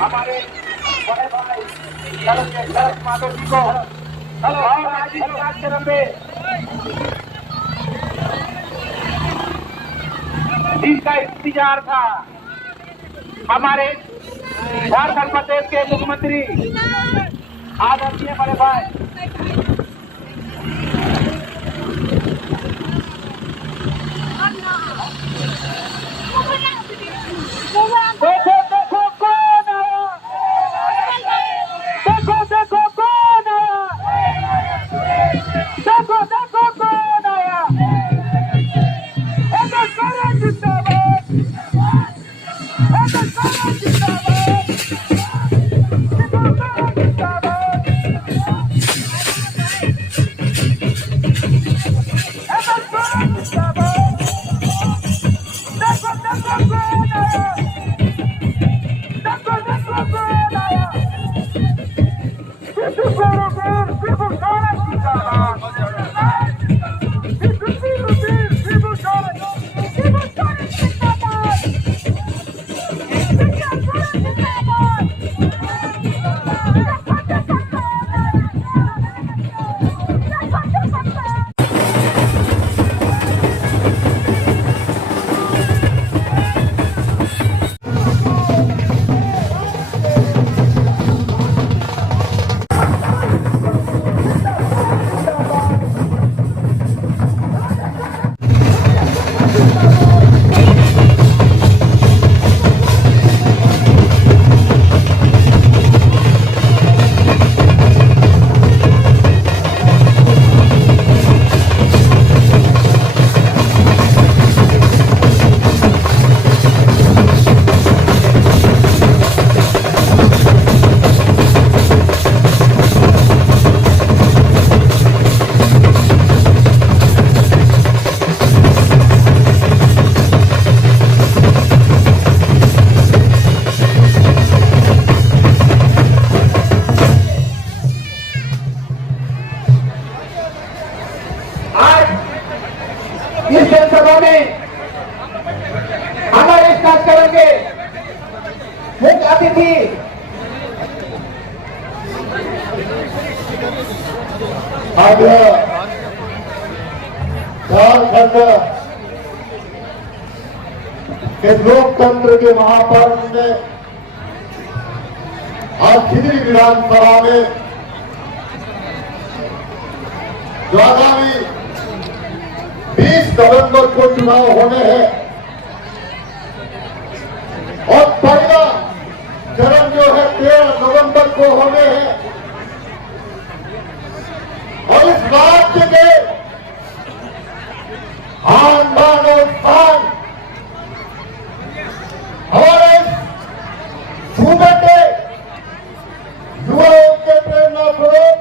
हमारे बड़े भाई शरद माधव जी को जिसका इंतजार था हमारे झारखंड प्रदेश के मुख्यमंत्री आदरणीय बड़े भाई इस जनसभा में हमारे इस कार्यक्रम के मुख्य अतिथि आज झारखंड के लोकतंत्र के महापर्व में आज खिजरी विधानसभा में जो आगामी 20 नवंबर को चुनाव होने हैं और पहला चरण जो है 13 नवंबर को होने हैं और इस राज्य के आन बान और शान हमारे सूबे के युवाओं के प्रेरणा स्वरूप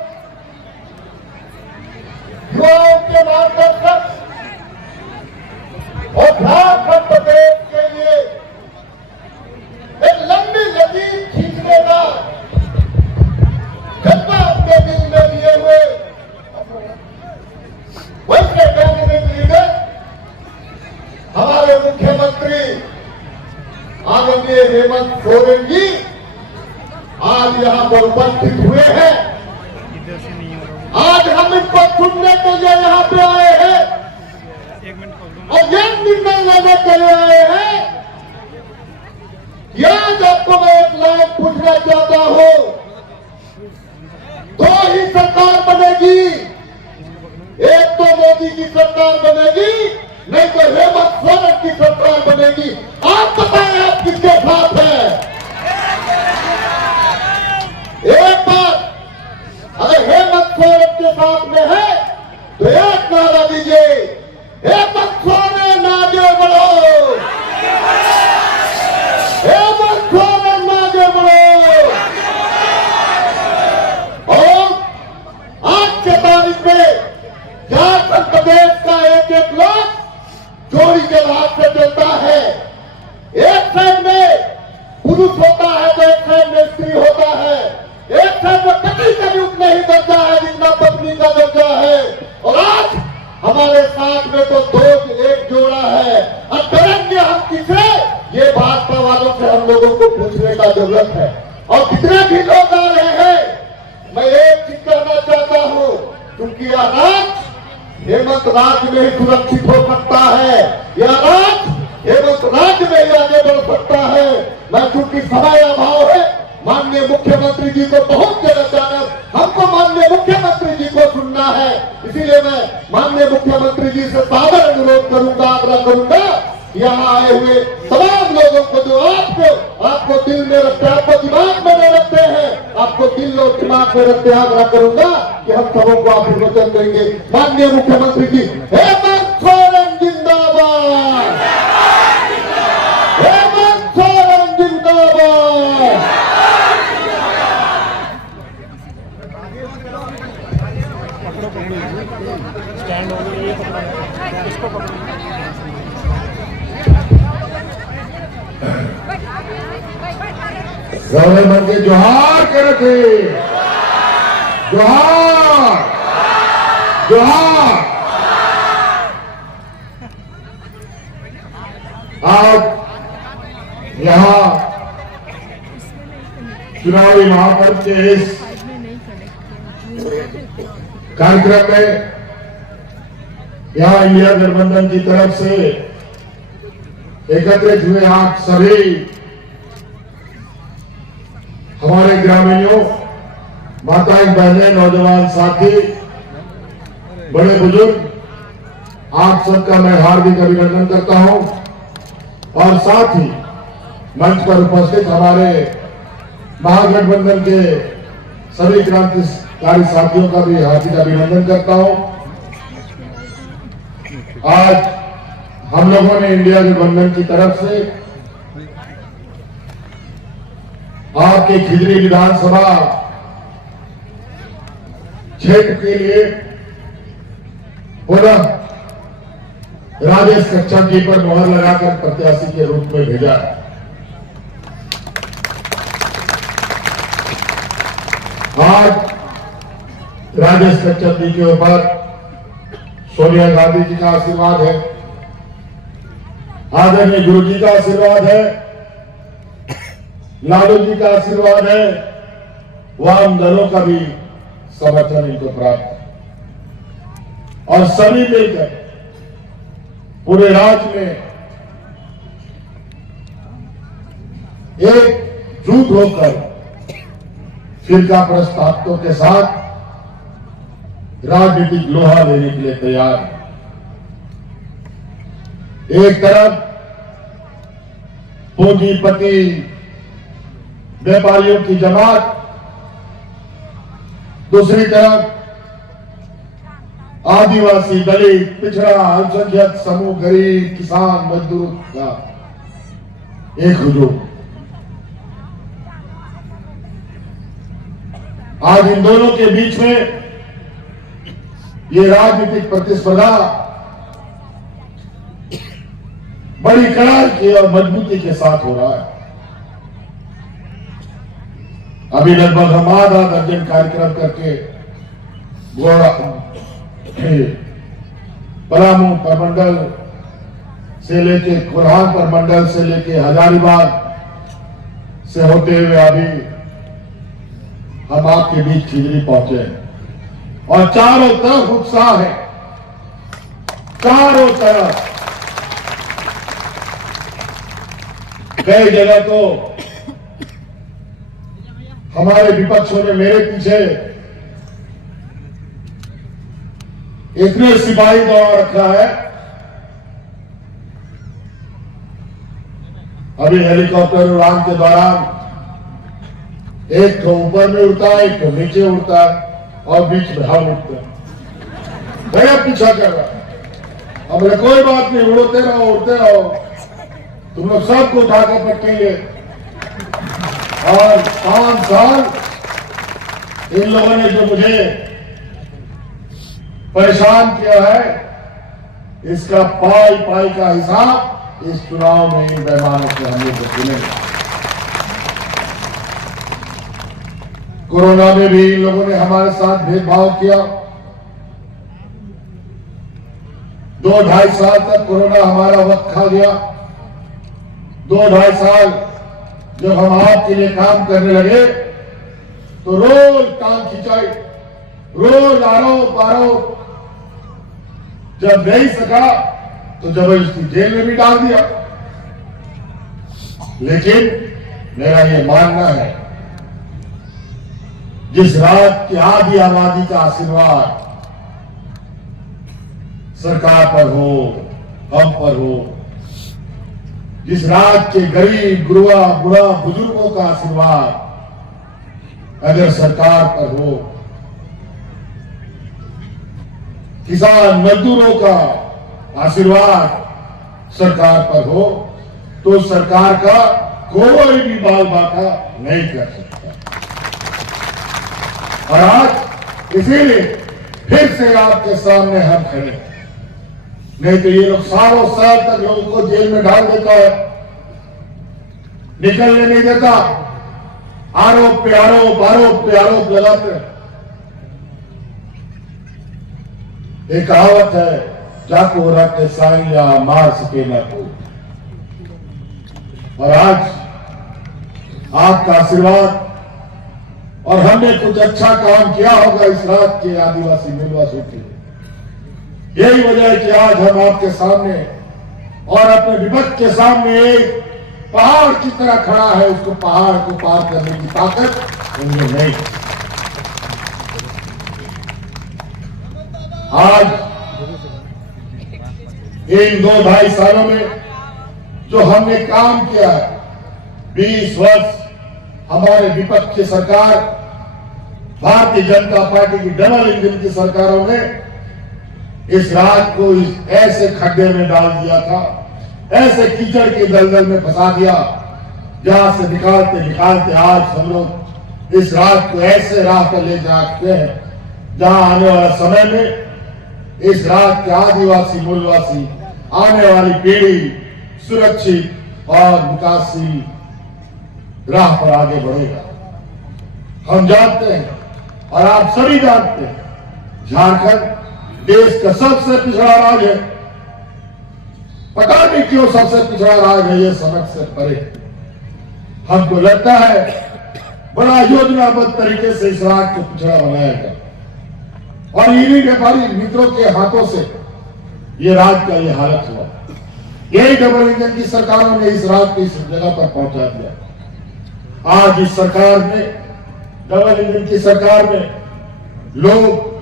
युवाओं के मार्गदर्शक और झारखंड प्रदेश के लिए एक लंबी लकीर खींचने का जज्बा अपने दिल में लिए हुए वैसे डायनेमिक लीडर हमारे मुख्यमंत्री आदरणीय हेमंत सोरेन जी आज यहाँ पर उपस्थित हुए हैं। आज हम इनको सुनने के लिए यहाँ पे आए हैं और ये निर्णय लेने के लिए आए हैं। आज आपको मैं एक लाइन पूछना चाहता हूं, दो ही सरकार बनेगी, एक तो मोदी की सरकार बनेगी, नहीं तो हेमंत सोरेन की सरकार बनेगी। आप बताएं आप किसके साथ हैं? एक बात, अगर हेमंत सोरेन के साथ में है तो एक नारा दीजिए, हेमंत सोरेन आगे बढ़ो, हेमंत सोरेन आगे बढ़ो। जरूरत है। और कितने भी लोग आ रहे हैं, मैं एक चीज कहना चाहता हूं, क्योंकि यह राज हेमंत राज्य में ही सुरक्षित हो सकता है, यह राज हेमंत राज्य में ही आगे बढ़ सकता है। मैं चूंकि समय अभाव है, माननीय मुख्यमंत्री जी को बहुत जगह जाना, हमको माननीय मुख्यमंत्री जी को सुनना है, इसीलिए मैं माननीय मुख्यमंत्री जी से सादर अनुरोध करूंगा, आग्रह करूंगा, यहाँ आए हुए तमाम लोगों को जो आपको दिल में रखते हैं, आपको दिमाग में नहीं रखते हैं, आपको दिल और दिमाग में रखते हैं, आग्रह करूंगा कि हम सबों को आशीर्वचन देंगे। माननीय मुख्यमंत्री जी, हेमंत सोरेन जिंदाबाद, हेमंत सोरेन जिंदाबाद। स्टैंड हो गई, ये पकड़ा इसको पकड़ो। गौरव बन के जोहार कर रखे, जोहार जोहार। आज यहाँ चुनावी महापर्व के इस कार्यक्रम में यहाँ इंडिया गठबंधन की तरफ से एकत्रित हुए आप सभी हमारे ग्रामीणों, माताएं, बहनें, नौजवान साथी, बड़े बुजुर्ग, आप सबका मैं हार्दिक अभिनंदन करता हूं। और साथ ही मंच पर उपस्थित हमारे महागठबंधन के सभी क्रांतिकारी साथियों का भी हार्दिक अभिनंदन करता हूं। आज हम लोगों ने इंडिया गठबंधन की तरफ से आपके खिजरी विधानसभा क्षेत्र के लिए पुनः राजेश कच्छप जी पर मोहर लगाकर प्रत्याशी के रूप में भेजा है। आज राजेश कच्छप जी के ऊपर सोनिया गांधी जी का आशीर्वाद है, आदरणीय गुरु जी का आशीर्वाद है, लालू जी का आशीर्वाद है, वाम दलों का भी समर्थन इनको प्राप्त है। और सभी मिलकर पूरे राज्य में एकजुट होकर फिरका प्रस्तावों के साथ राजनीतिक लोहा लेने के लिए तैयार है। एक तरफ पूंजीपति व्यापारियों की जमात, दूसरी तरफ आदिवासी, दलित, पिछड़ा, अल्पसंख्यक समूह, गरीब, किसान, मजदूर का एक हुजूम। आज इन दोनों के बीच में ये राजनीतिक प्रतिस्पर्धा बड़ी कड़ाई और मजबूती के साथ हो रहा है। अभी लगभग हम आधा दर्जन कार्यक्रम करके पलामू प्रमंडल से लेके कुल्हान प्रमंडल से लेके हजारीबाग से होते हुए अभी हम आपके बीच खिजरी पहुंचे हैं। और चारों तरफ उत्साह है, चारों तरफ। कई जगह तो हमारे विपक्षों ने मेरे पीछे इतने सिपाही दौड़ा रखा है, अभी हेलीकॉप्टर उड़ान के दौरान एक तो ऊपर में उड़ता है, एक तो नीचे उड़ता है और बीच में हम उड़ते हैं। बड़ा पीछा कर रहा है। हमने कोई बात नहीं, उड़ते रहो, उड़ते रहो, तुम लोग सबको उठाकर पटकेंगे। और 5 साल इन लोगों ने जो मुझे परेशान किया है, इसका पाई पाई का हिसाब इस चुनाव में इन बेईमानों से हम लोग सुनेंगे। कोरोना में भी इन लोगों ने हमारे साथ भेदभाव किया। 2-2.5 साल तक कोरोना हमारा वक्त खा गया। 2-2.5 साल जब हम आपके लिए काम करने लगे तो रोज टांग खिंचाई, रोज आरोप, जब नहीं सका तो जबरदस्ती जेल में भी डाल दिया। लेकिन मेरा ये मानना है, जिस रात की आधी आबादी का आशीर्वाद सरकार पर हो, हम पर हो, जिस रात के गरीब बुढ़ा बुजुर्गों का आशीर्वाद अगर सरकार पर हो, किसान मजदूरों का आशीर्वाद सरकार पर हो, तो सरकार का कोई भी बाल बाका नहीं कर सकता। और आज इसीलिए फिर से आपके सामने हम खड़े हैं। नहीं तो ये लोग सालों साल तक लोगों को जेल में डाल देता है, निकलने नहीं देता, आरोप पे आरोप लगाते हैं। एक कहावत है, जाको रखे साइया मार सके ना कोई। और आज आपका आशीर्वाद और हमने कुछ अच्छा काम किया होगा इस रात के आदिवासी मिलवासियों के लिए। यही वजह है कि आज हम आपके सामने और अपने विपक्ष के सामने एक पहाड़ की तरह खड़ा है। उसको पहाड़ को पार करने की ताकत उनमें नहीं। आज इन 2-2.5 सालों में जो हमने काम किया है, 20 वर्ष हमारे विपक्ष की सरकार, भारतीय जनता पार्टी की डबल इंजन की सरकारों ने इस रात को इस ऐसे खड्डे में डाल दिया था, ऐसे कीचड़ के दलदल में फंसा दिया, जहां से निकालते आज हम लोग इस रात को ऐसे राह पर ले जाते हैं जहां आने वाला समय में इस रात के आदिवासी मूलवासी, आने वाली पीढ़ी सुरक्षित और विकासशील राह पर आगे बढ़ेगा। हम जानते हैं और आप सभी जानते हैं, झारखंड देश का सबसे पिछड़ा राज्य है। पता नहीं क्यों सबसे पिछड़ा राज्य है, ये समझ से परे। हमको लगता है बड़ा योजनाबद्ध तरीके से इस राज्य को पिछड़ा बनाया गया और इन्हीं व्यापारी मित्रों के हाथों से ये राज्य का ये हालत हुआ। यही डबल इंजन की सरकारों ने इस राज्य को इस जगह पर पहुंचा दिया। आज इस सरकार में, डबल इंजन की सरकार में लोग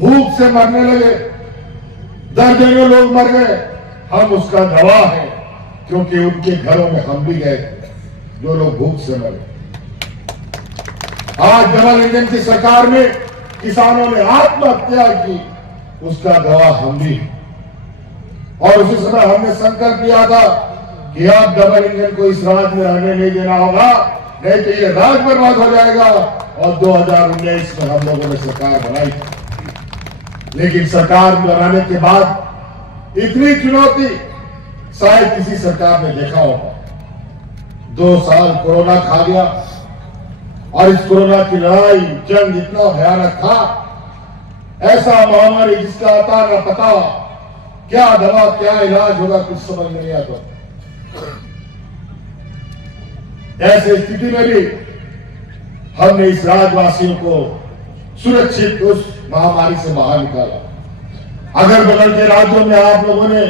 भूख से मरने लगे, दर्जनों लोग मर गए। हम उसका गवाह हैं, क्योंकि उनके घरों में हम भी गए जो लोग भूख से मरे। आज डबल इंजन की सरकार में किसानों ने आत्महत्या की, उसका गवाह हम भी हैं। और उसी समय हमने संकल्प लिया था कि अब डबल इंजन को इस राज्य में रहने नहीं देना होगा, नहीं तो ये राज्य बर्बाद हो जाएगा। और 2019 में हम लोगों ने सरकार बनाई थी। लेकिन सरकार बनाने के बाद इतनी चुनौती शायद किसी सरकार ने देखा होगा। 2 साल कोरोना खा गया और इस कोरोना की लड़ाई जंग इतना भयानक था, ऐसा महामारी जिसका आता न पता, क्या दवा क्या इलाज होगा कुछ समझ में नहीं आता। ऐसी स्थिति में भी हमने इस राज्यवासियों को सुरक्षित उस महामारी से बाहर निकाला। अगर बगल के राज्यों में आप लोगों ने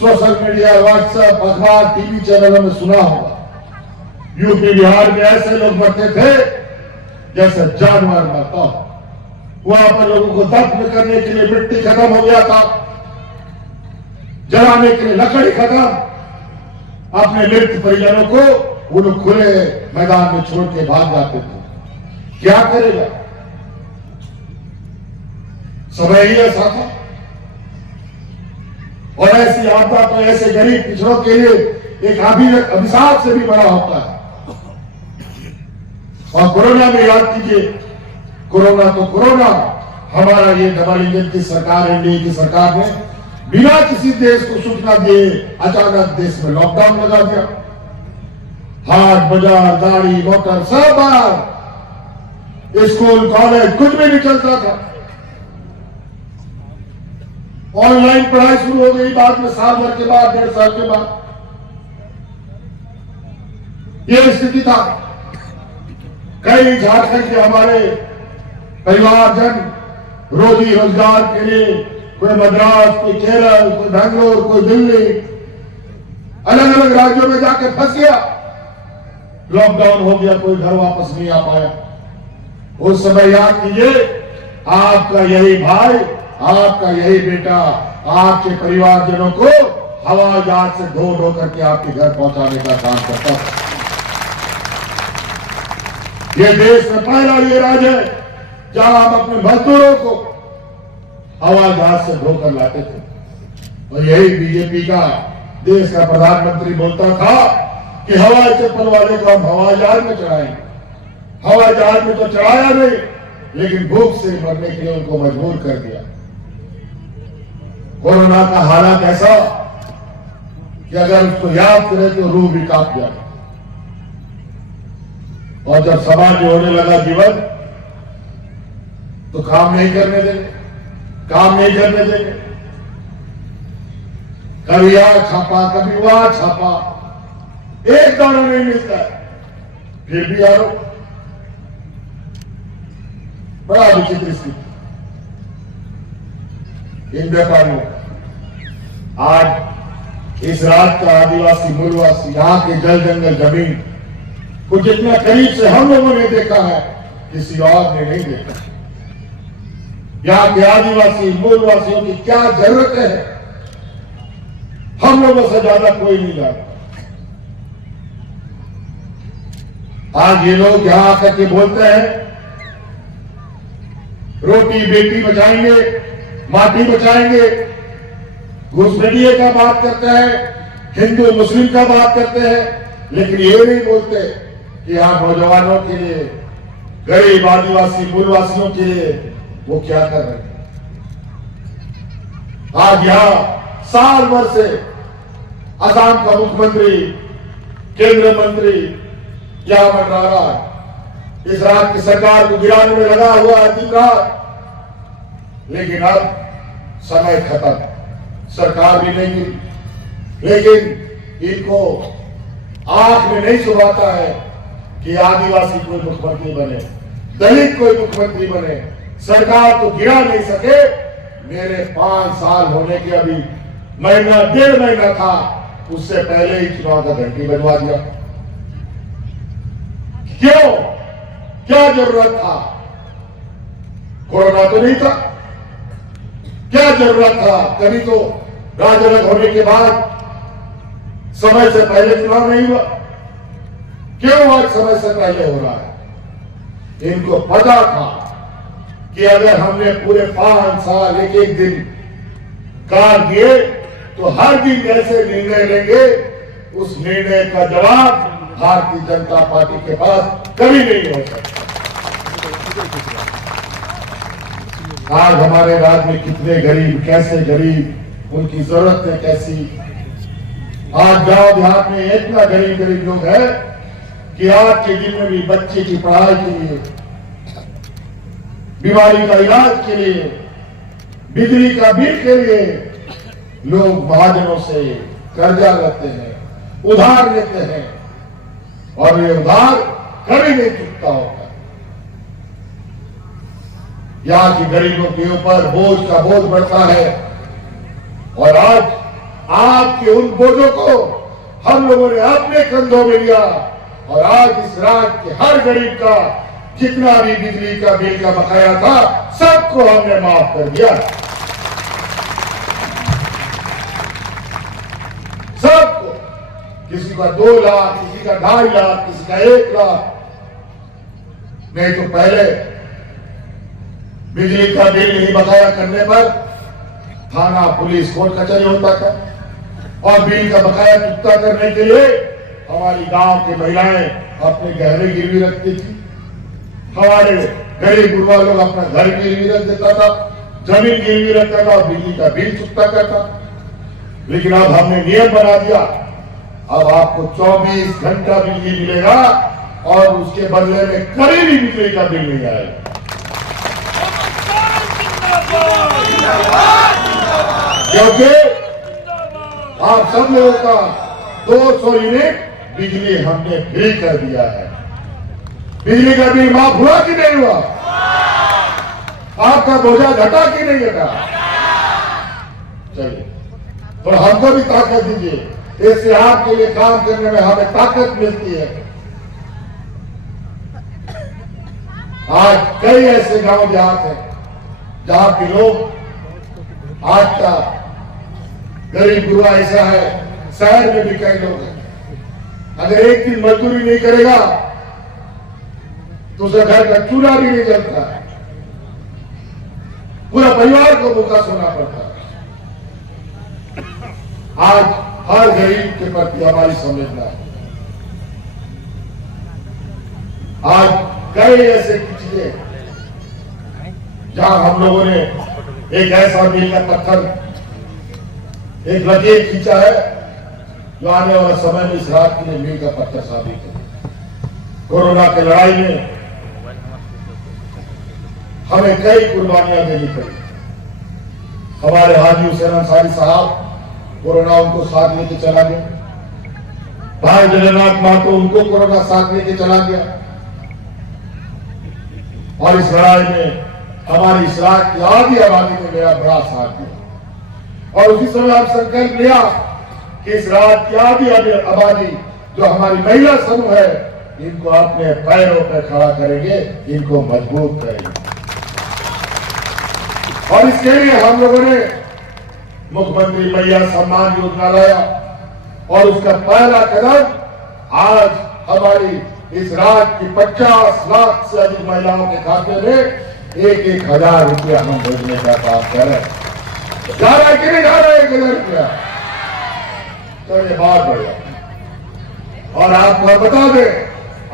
सोशल मीडिया, व्हाट्सएप, अखबार, टीवी चैनलों में सुना होगा, यूपी बिहार में ऐसे लोग मरते थे जैसे जानवर मरता हो। वहां पर लोगों को दफन करने के लिए मिट्टी खत्म हो गया था, जलाने के लिए लकड़ी खत्म। अपने मृत परिजनों को वो लोग खुले मैदान में छोड़ के भाग जाते थे। क्या करेगा, समय ही ऐसा था। और ऐसी आपदा तो ऐसे गरीब पिछड़ों के लिए एक अभिशाप से भी बड़ा होता है। और कोरोना में याद कीजिए, कोरोना तो कोरोना, हमारा ये डबल इंजन की सरकार, एनडीए की सरकार ने बिना किसी देश को सूचना दिए अचानक देश में लॉकडाउन लगा दिया। हाट बाजार, गाड़ी मोटर सब बाहर, स्कूल कॉलेज कुछ भी नहीं चलता था। ऑनलाइन पढ़ाई शुरू हो गई बाद में, साल भर के बाद, 1.5 साल के बाद। ये स्थिति था। कई झारखंड के हमारे परिवारजन रोजी रोजगार के लिए कोई मद्रास, कोई केरल, कोई बेंगलोर, कोई दिल्ली, अलग अलग राज्यों में जाके फंस गया। लॉकडाउन हो गया, कोई घर वापस नहीं आ पाया। उस समय याद कीजिए, आपका यही भाई, आपका यही बेटा आपके परिवारजनों को हवाई जहाज से ढो ढो करके आपके घर पहुंचाने का काम करता था। ये देश में पहला ये राज्य है जहां हम अपने मजदूरों को हवाई जहाज से ढोकर लाते थे। और यही बीजेपी का देश का प्रधानमंत्री बोलता था कि हवाई चप्पल वाले को हम हवाई जहाज में चढ़ाएंगे। हवाई जहाज में तो चढ़ाया नहीं, लेकिन भूख से मरने के लिए उनको मजबूर कर दिया। कोरोना का हालात ऐसा कि अगर उसको याद करे तो रूह भी कांप जाए। और जब समाज होने लगा जीवन, तो काम नहीं करने देंगे, काम नहीं करने देंगे। कभी यहां छापा, कभी वहां छापा, एक दाना नहीं मिलता है, फिर भी आरोप। बड़ा विचित्र स्थिति इन व्यापारियों। आज इस राज्य का आदिवासी, मूलवासी, यहाँ के जल जंगल जमीन को जितना करीब से हम लोगों ने देखा है, किसी और ने नहीं देखा। यहाँ के आदिवासी मूलवासियों की क्या जरूरत है, हम लोगों से ज्यादा कोई नहीं जानता। आज ये लोग यहां आकर के बोलते हैं रोटी बेटी बचाएंगे, माटी बचाएंगे, घुसपैठिए का बात करते हैं, हिंदू मुस्लिम का बात करते हैं, लेकिन ये नहीं बोलते कि यहां नौजवानों के लिए, गरीब आदिवासी मूलवासियों के लिए वो क्या कर रहे हैं। आज यहां साल भर से असम का मुख्यमंत्री, केंद्र मंत्री यहां मंडरा रहा है, इस राज्य की सरकार को गिराने में लगा हुआ है दिन रात। लेकिन अब समय खत्म, सरकार भी नहीं गिरी, लेकिन इनको आंख में नहीं सुभाता है कि आदिवासी कोई मुख्यमंत्री बने, दलित कोई मुख्यमंत्री बने। सरकार तो गिरा नहीं सके। मेरे 5 साल होने के अभी महीना, 1.5 महीना था, उससे पहले ही चुनाव का घंटी बजवा दिया। क्यों? क्या जरूरत था? कोरोना तो नहीं था, क्या जरूरत था? कभी तो राज्य अलग होने के बाद समय से पहले चुनाव नहीं हुआ, क्यों आज समय से पहले हो रहा है? इनको पता था कि अगर हमने पूरे 5 साल एक एक दिन काम किए तो हर दिन ऐसे निर्णय लेंगे, उस निर्णय का जवाब भारतीय जनता पार्टी के पास कभी नहीं हो सकता। आज हमारे राज्य में कितने गरीब, कैसे गरीब, उनकी जरूरतें कैसी। आज गांव देहात में इतना गरीब गरीब लोग हैं कि आज के दिन में भी बच्चे की पढ़ाई के लिए, बीमारी का इलाज के लिए, बिजली का बिल के लिए लोग महाजनों से कर्जा लेते हैं, उधार लेते हैं, और ये उधार कभी नहीं चुकता होता। यहाँ के गरीबों के ऊपर बोझ का बोझ बढ़ता है, और आज आपके उन बोझों को हम लोगों ने अपने कंधों में लिया, और आज इस राज्य के हर गरीब का जितना भी बिजली का बिल का बकाया था, सबको हमने माफ कर दिया। सबको, किसी का 2 लाख, किसी का 2.5 लाख, किसी का 1 लाख। नहीं तो पहले बिजली का बिल नहीं बकाया करने पर थाना, पुलिस, कोर्ट कचहरी होता था, और बिल का बकाया चुकता करने के लिए हमारी गांव की महिलाएं अपने गहने गिरवी रखती थी, हमारे गरीब गुरबा लोग अपना घर गिरवी रख देता था, जमीन गिरवी रखता था, और बिजली का बिल चुकता करता। लेकिन अब हमने नियम बना दिया, अब आपको 24 घंटा बिजली मिलेगा, और उसके बदले में कभी भी बिजली का बिल नहीं आएगा। क्योंकि आप सब लोगों का 200 यूनिट बिजली हमने फ्री कर दिया है। बिजली का बिल माफ हुआ कि नहीं हुआ? आपका बोझा घटा कि नहीं घटा? चलिए, तो हमको भी ताकत दीजिए, इससे आपके लिए काम करने में हमें ताकत मिलती है। आज कई ऐसे गांव देहात हैं जहां के लोग, आज का गरीब गुरुआ ऐसा है, शहर में भी कई लोग हैं, अगर एक दिन मजदूरी नहीं करेगा तो उसका घर का चूल्हा भी नहीं जलता, पूरा परिवार को भूखा सोना पड़ता है। आज हर गरीब के प्रति हमारी संवेदना है। आज कई ऐसे चीजें जहां हम लोगों ने एक ऐसा मील का पत्थर, एक लकीर खींचा है जो आने वाले समय में इस रात के लिए मील का पत्थर साबित है। कोरोना की लड़ाई में हमें कई कुर्बानियां देनी पड़ी। हमारे हाजी हुसैन अंसारी साहब, कोरोना उनको साथ लेके चला गया। भाई जगन्नाथ महतो, उनको कोरोना साथ लेके चला गया। और इस लड़ाई में हमारी इस रात की आधी आबादी ने मेरा बड़ा साथ दिया। और उसी समय आप संकल्प लिया कि इस रात की आधी आबादी जो हमारी महिला समूह है, इनको अपने पैरों पर खड़ा करेंगे, इनको मजबूत करेंगे। और इसके लिए हम लोगों ने मुख्यमंत्री महिला सम्मान योजना लाया और उसका पहला कदम आज हमारी इस रात की 50 लाख से अधिक महिलाओं के खाते में 1,000 रुपया हम भेजने का काम कर रहे हैं। जा रहा है कि नहीं जा रहा है 1,000 रुपया? तो ये बात बढ़िया। और आपको बता दें,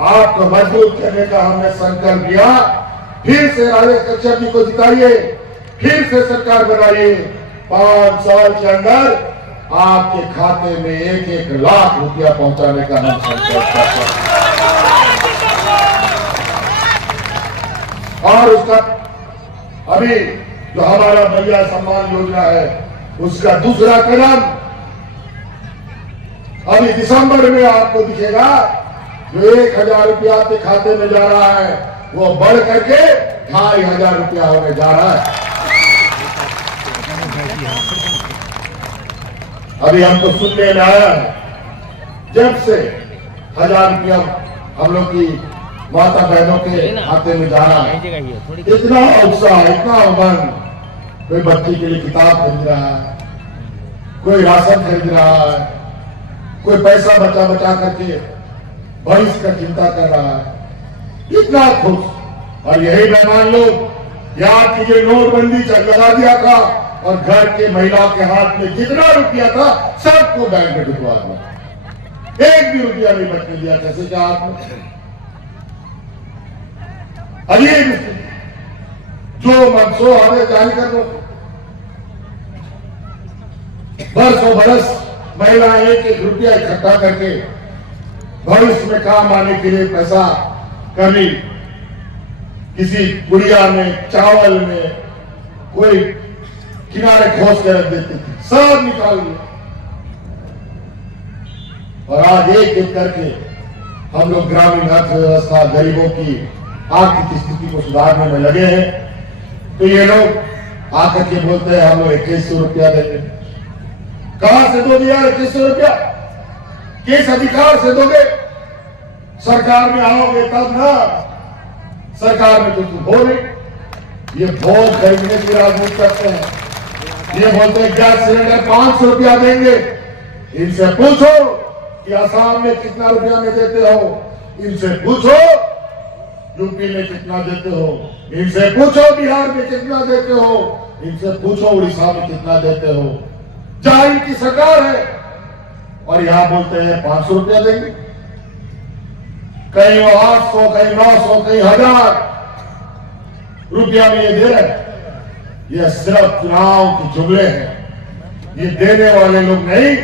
आपको मजबूत करने का हमने संकल्प लिया। फिर से राजेश कश्यप जी को जिताइए, फिर से सरकार बनाइए। 5 साल के अंदर आपके खाते में 1-1 लाख रुपया पहुंचाने का हम संकल्प करते हैं। और उसका अभी जो हमारा महिला सम्मान योजना है, उसका दूसरा कदम अभी दिसंबर में आपको दिखेगा। जो 1,000 रुपया आपके खाते में जा रहा है, वो बढ़ करके 2,500 रुपया होने जा रहा है। अभी हमको सुनने में आया है, जब से 1,000 रुपया हम लोग की माता बहनों के खाते में जा रहा है, इतना उत्साह, इतना उमंग। कोई बच्चे के लिए किताब खरीद रहा है, कोई राशन खरीद रहा है, कोई पैसा बचा बचा करके भविष्य का चिंता कर रहा है, इतना खुश। और यही मेहमान लोग याद कीजिए, नोटबंदी लगा दिया था और घर के महिलाओं के हाथ में जितना रुपया था सबको बैंक में ढुकवा दिया, एक भी रुपया नहीं बचने दिया। कैसे क्या आपने? अजीब, जो मन सो हमें जारी कर दो। बरसों बरस महिलाएं 1-1 रुपया इकट्ठा करके भविष्य में काम आने के लिए पैसा कभी किसी गुड़िया में, चावल में, कोई किनारे खोस कर रख देती थी, सब निकाल लिया। और आज एक-एक करके हम लोग ग्रामीण अर्थव्यवस्था, गरीबों की आर्थिक स्थिति को सुधारने में लगे हैं। तो ये लोग आकर के बोलते हैं हम लोग 2100 रुपया देंगे। कहां से दोगे यार 2100 रुपया? किस अधिकार से दोगे? सरकार में आओगे तब ना। सरकार में तो तुम हो नहीं। ये वोट खरीदने की राजनीति करते हैं। ये बोलते हैं गैस सिलेंडर 500 रुपया देंगे। इनसे पूछो कि असम में कितना रुपया में देते हो, इनसे पूछो यूपी में कितना देते हो, इनसे पूछो बिहार में कितना देते हो, इनसे पूछो उड़ीसा में कितना देते हो। जहां इनकी सरकार है और यहां बोलते हैं 500 रुपया देंगे। कहीं 800, कहीं 900, कहीं 1000 रुपया में ये दे रहे हैं। ये सिर्फ चुनाव की जुमले हैं। ये देने वाले लोग नहीं,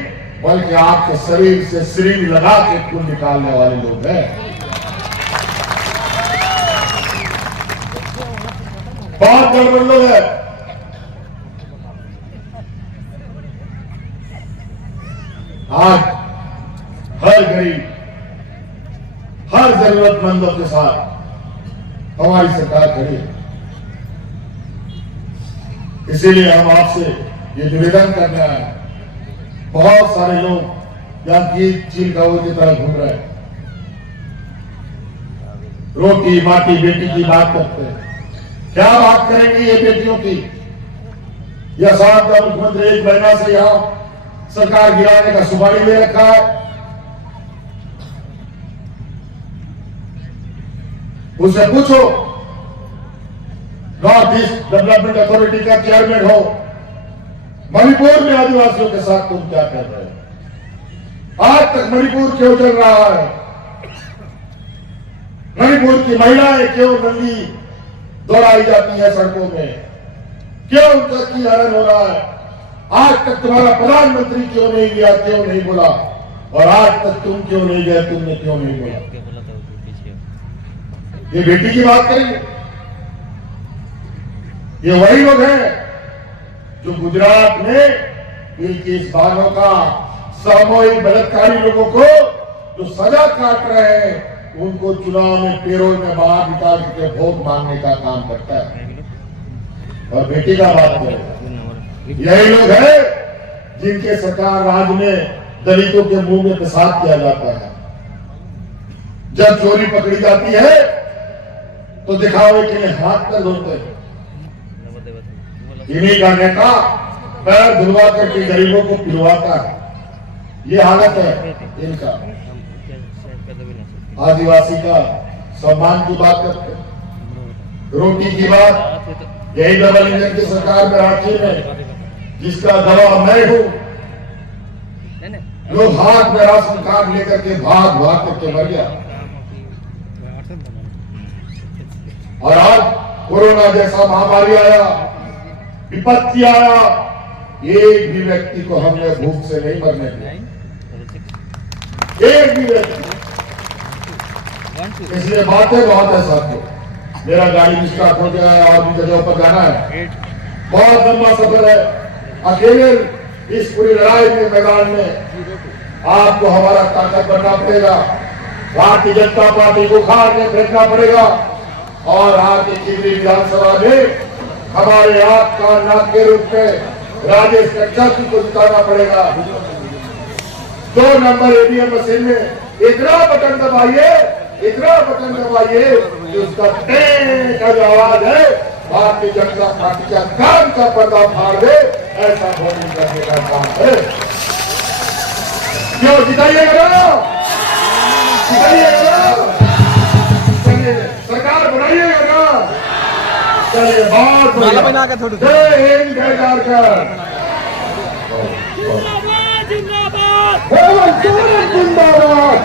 बल्कि आपके शरीर से सिरिंज लगा के खून निकालने वाले लोग हैं। बहुत गड़बड़ लोग है। आज हर गरीब जरूरतमंदों के साथ हमारी सरकार खड़ी है। इसीलिए हम आपसे ये निवेदन करने आए हैं। बहुत सारे लोग यहाँ की चील कौवे की तरह घूम रहे हैं, रोटी माटी बेटी की बात करते हैं। क्या बात करेंगे ये बेटियों की? यह साहब का मुख्यमंत्री 1 महीना से यहां सरकार गिराने का सुपारी ले रखा है। उससे पूछो, नॉर्थ ईस्ट डेवलपमेंट अथॉरिटी का चेयरमैन हो, मणिपुर में आदिवासियों के साथ तुम क्या कर रहे हो? आज तक मणिपुर क्यों चल रहा है? मणिपुर की महिलाएं क्यों नंगी दौड़ाई जाती है सड़कों में? क्यों उनका की हरण हो रहा है? आज तक तुम्हारा प्रधानमंत्री क्यों नहीं गया, क्यों नहीं बोला? और आज तक तुम क्यों नहीं गए, तुमने क्यों नहीं बोला? ये बेटी की बात करेंगे? ये वही लोग हैं जो गुजरात में बिल्किस बानो का सामूहिक बलात्कारी लोगों को जो सजा काट रहे हैं, उनको चुनाव में पेरोल में बाहर निकाल के वोट मांगने का काम करता है। और बेटी का बात करें, यही लोग हैं जिनके सरकार राज में दलितों के मुंह में पेशाब किया जाता है। जब चोरी पकड़ी जाती है तो दिखावे के लिए हाथ कर धोते हैं। इन्हीं का नेता पैर धुलवा करके गरीबों को पिलवाता है। ये हालत है इनका। आदिवासी का सम्मान की बात करते हैं, रोटी की बात यही डबल इंजन की सरकार में रांची में, जिसका गवाह मैं हूं। लोग हाथ में राशन कार्ड लेकर के भाग भाग करके मर गया। और आज कोरोना जैसा महामारी आया, विपत्ति आया, एक भी व्यक्ति को हमने भूख से नहीं मरने दिया, एक भी व्यक्ति। इसलिए बातें बहुत है साथियों। मेरा गाड़ी भी स्टार्ट हो गया है और भी जगहों पर जाना है। बहुत लंबा सफर है। अकेले इस पूरी लड़ाई के मैदान में आपको हमारा ताकत बनना पड़ेगा। भारतीय जनता पार्टी को उखाड़ के फेंकना पड़ेगा और आपकी केंद्रीय विधानसभा में हमारे आप का नाक के रूप में राजेश कच्छप को जिताना पड़ेगा। 2 नंबर ईवीएम मशीन में इतना बटन दबाइए, इतना बटन दबाइए कि उसका टें का जो आवाज है भारतीय जनता पार्टी का कान का पर्दा फाड़ दे, ऐसा वोटिंग करने का काम है। क्यों जिताइएगा ना? जिताइएगा ना? चलिए सरकार बनाइएगा ना? चलिए बहुत बढ़िया। जय हिंद, जय झारखंड। जिंदाबाद जिंदाबाद जिंदाबाद।